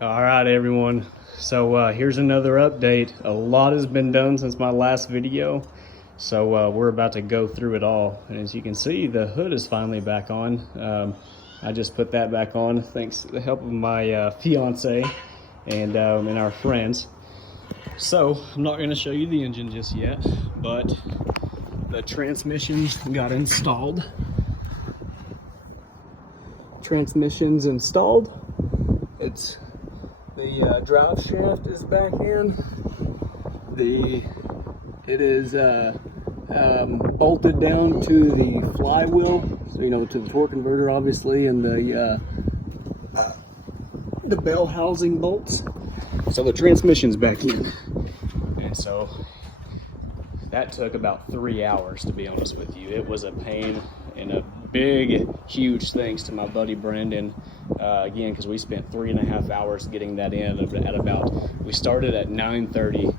All right, everyone. So here's another update. A lot has been done since my last video. So we're about to go through it all. And as you can see, the hood is finally back on. I just put that back on thanks to the help of my fiance and our friends. So I'm not going to show you the engine just yet, but the transmissions got installed. Transmissions installed. It's the drive shaft is back in. It is bolted down to the flywheel, so to the torque converter, obviously, and the bell housing bolts. So the transmission's back in, and so that took about 3 hours, to be honest with you. It was a pain and a big, huge thanks to my buddy Brandon. Again, because we spent 3.5 hours getting that in we started at 9:30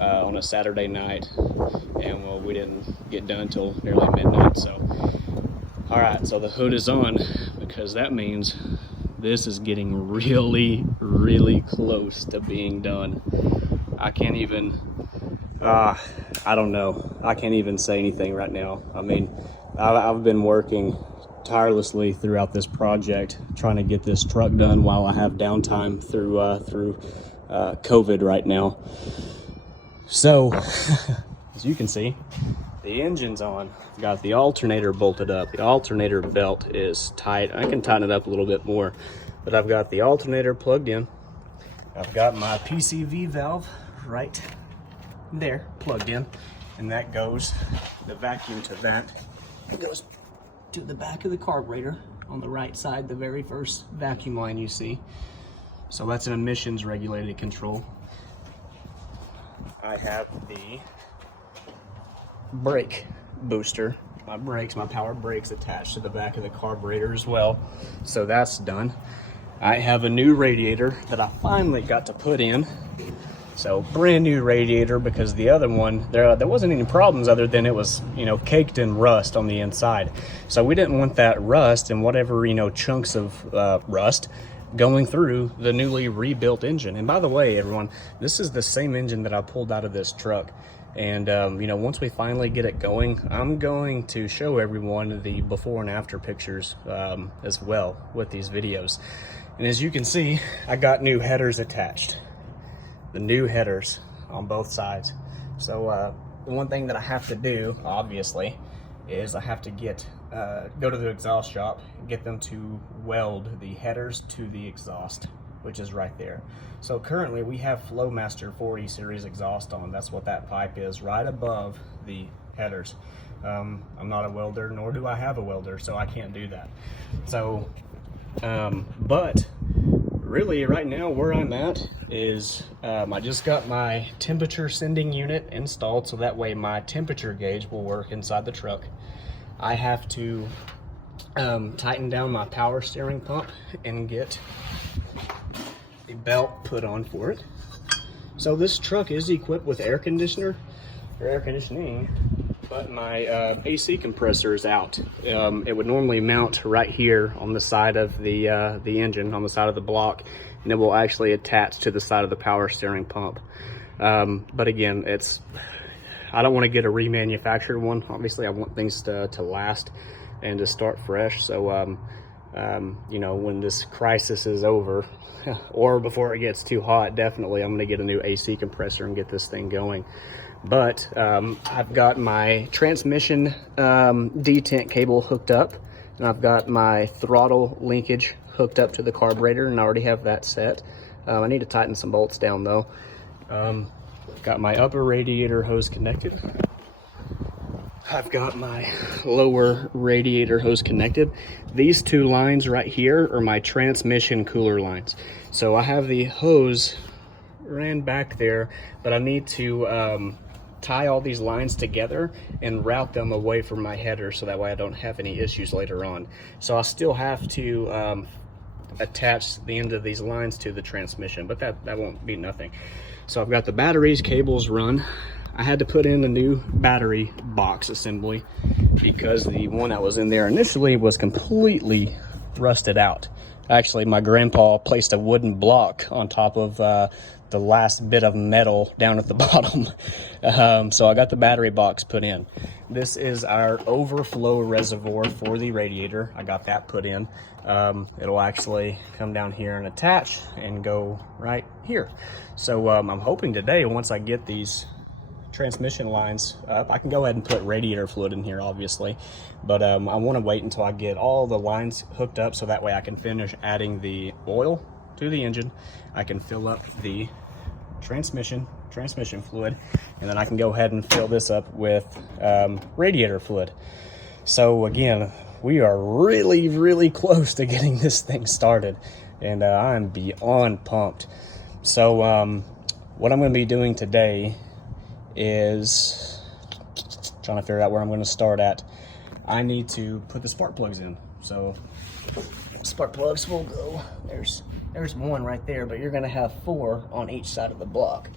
on a Saturday night, and we didn't get done until nearly midnight. So, all right, so the hood is on, because that means this is getting really, really close to being done. I can't even, I don't know. I can't even say anything right now. I mean, I've been working tirelessly throughout this project, trying to get this truck done while I have downtime through COVID right now. So, as you can see, the engine's on. I've got the alternator bolted up. The alternator belt is tight. I can tighten it up a little bit more, but I've got the alternator plugged in. I've got my PCV valve right there plugged in, and that goes, the vacuum to that, it goes to the back of the carburetor on the right side, the very first vacuum line you see. So that's an emissions regulated control. I have the brake booster, my power brakes attached to the back of the carburetor as well. So that's done. I have a new radiator that I finally got to put in. So brand new radiator, because the other one, there wasn't any problems other than it was, caked in rust on the inside. So we didn't want that rust and whatever, chunks of rust going through the newly rebuilt engine. And by the way, everyone, this is the same engine that I pulled out of this truck. And, once we finally get it going, I'm going to show everyone the before and after pictures as well with these videos. And as you can see, I got new headers attached. The new headers on both sides. So the one thing that I have to do, obviously, is I have to go to the exhaust shop and get them to weld the headers to the exhaust, which is right there. So currently we have Flowmaster 4E series exhaust on. That's what that pipe is, right above the headers. I'm not a welder, nor do I have a welder, so I can't do that. So, but really right now where I'm at is I just got my temperature sending unit installed, so that way my temperature gauge will work inside the truck. I have to tighten down my power steering pump and get the belt put on for it. So this truck is equipped with air conditioning, but my AC compressor is out. It would normally mount right here on the side of the engine, on the side of the block, and it will actually attach to the side of the power steering pump. But again, I don't want to get a remanufactured one. Obviously, I want things to last and to start fresh. So, when this crisis is over, or before it gets too hot, definitely I'm going to get a new AC compressor and get this thing going. But I've got my transmission detent cable hooked up, and I've got my throttle linkage hooked up to the carburetor, and I already have that set. I need to tighten some bolts down though. Got my upper radiator hose connected. I've got my lower radiator hose connected. These two lines right here are my transmission cooler lines. So I have the hose ran back there, but I need to tie all these lines together and route them away from my header, so that way I don't have any issues later on. So I still have to attach the end of these lines to the transmission, but that won't be nothing. So I've got the batteries, cables run. I had to put in a new battery box assembly because the one that was in there initially was completely rusted out. Actually, my grandpa placed a wooden block on top of the last bit of metal down at the bottom. So I got the battery box put in. This is our overflow reservoir for the radiator. I got that put in. It'll actually come down here and attach and go right here. So I'm hoping today, once I get these transmission lines up, I can go ahead and put radiator fluid in here, obviously, but I want to wait until I get all the lines hooked up so that way I can finish adding the oil to the engine. I can fill up the transmission fluid, and then I can go ahead and fill this up with radiator fluid. So again, we are really close to getting this thing started, and I'm beyond pumped. So what I'm going to be doing today is trying to figure out where I'm going to start at. I need to put the spark plugs in. So spark plugs will go, there's one right there, but you're going to have 4 on each side of the block.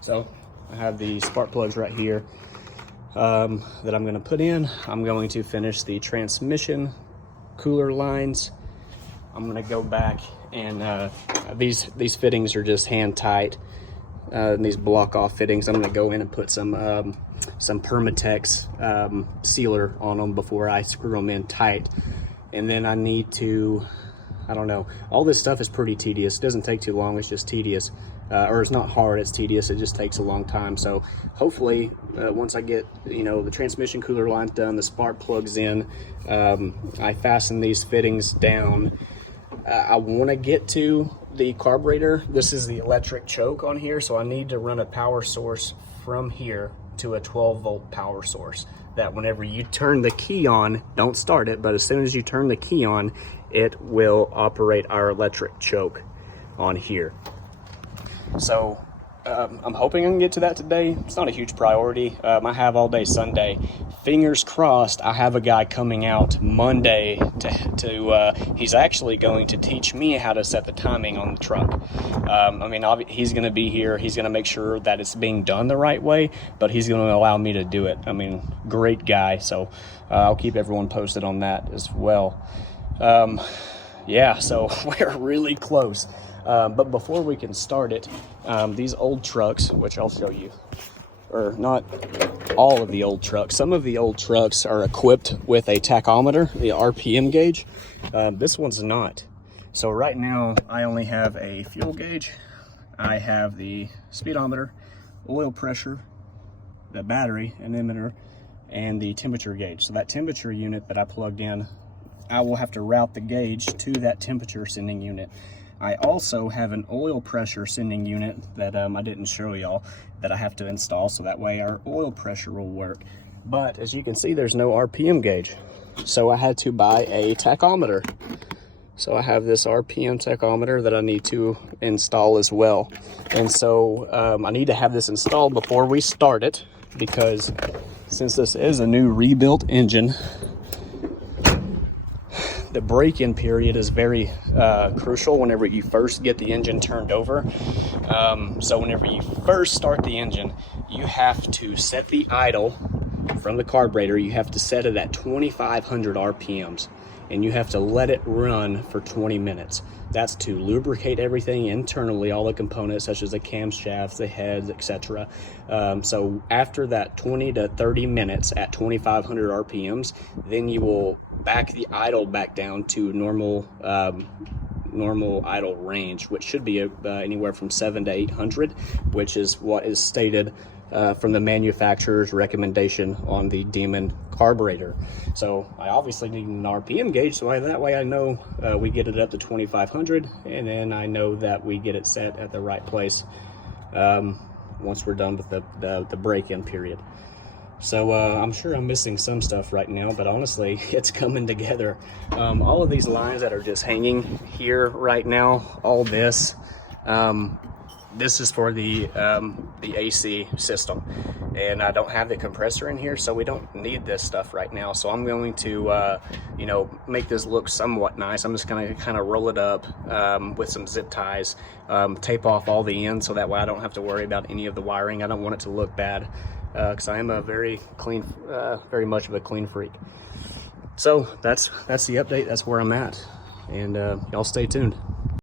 So I have the spark plugs right here that I'm going to put in. I'm going to finish the transmission cooler lines. I'm going to go back and these fittings are just hand tight. These block off fittings, I'm going to go in and put some Permatex sealer on them before I screw them in tight. And then I need to, I don't know, all this stuff is pretty tedious. It doesn't take too long, it's just tedious. Or it's not hard, it's tedious, it just takes a long time. So hopefully once I get, the transmission cooler lines done, the spark plugs in, I fasten these fittings down. I want to get to the carburetor. This is the electric choke on here, so I need to run a power source from here to a 12-volt power source, that whenever you turn the key on, don't start it, but as soon as you turn the key on, it will operate our electric choke on here. So I'm hoping I can get to that today. It's not a huge priority. I have all day Sunday. Fingers crossed, I have a guy coming out Monday he's actually going to teach me how to set the timing on the truck. He's going to be here. He's going to make sure that it's being done the right way, but he's going to allow me to do it. Great guy. So I'll keep everyone posted on that as well. Yeah, so we're really close. But before we can start it, these old trucks, which I'll show you, or not all of the old trucks, some of the old trucks are equipped with a tachometer, the RPM gauge. This one's not. So right now I only have a fuel gauge, I have the speedometer, oil pressure, the battery, an emitter, and the temperature gauge. So that temperature unit that I plugged in, I will have to route the gauge to that temperature sending unit. I also have an oil pressure sending unit that I didn't show y'all, that I have to install, so that way our oil pressure will work. But as you can see, there's no RPM gauge, so I had to buy a tachometer. So I have this RPM tachometer that I need to install as well. And so I need to have this installed before we start it, because since this is a new rebuilt engine, the break-in period is very crucial whenever you first get the engine turned over. So whenever you first start the engine, you have to set the idle from the carburetor. You have to set it at 2,500 RPMs, and you have to let it run for 20 minutes. That's to lubricate everything internally, all the components such as the camshafts, the heads, etc. So after that 20 to 30 minutes at 2,500 RPMs, then you will back the idle back down to normal idle range, which should be anywhere from 700 to 800, which is what is stated from the manufacturer's recommendation on the Demon carburetor. So I obviously need an RPM gauge, so that way I know we get it up to 2,500, and then I know that we get it set at the right place once we're done with the break-in period. So I'm sure I'm missing some stuff right now, but honestly, it's coming together. All of these lines that are just hanging here right now, all this, this is for the AC system, and I don't have the compressor in here, so we don't need this stuff right now. So I'm going to make this look somewhat nice. I'm just going to kind of roll it up with some zip ties, tape off all the ends, so that way I don't have to worry about any of the wiring. I don't want it to look bad, because I am a very much of a clean freak. So that's the update. That's where I'm at, and y'all stay tuned.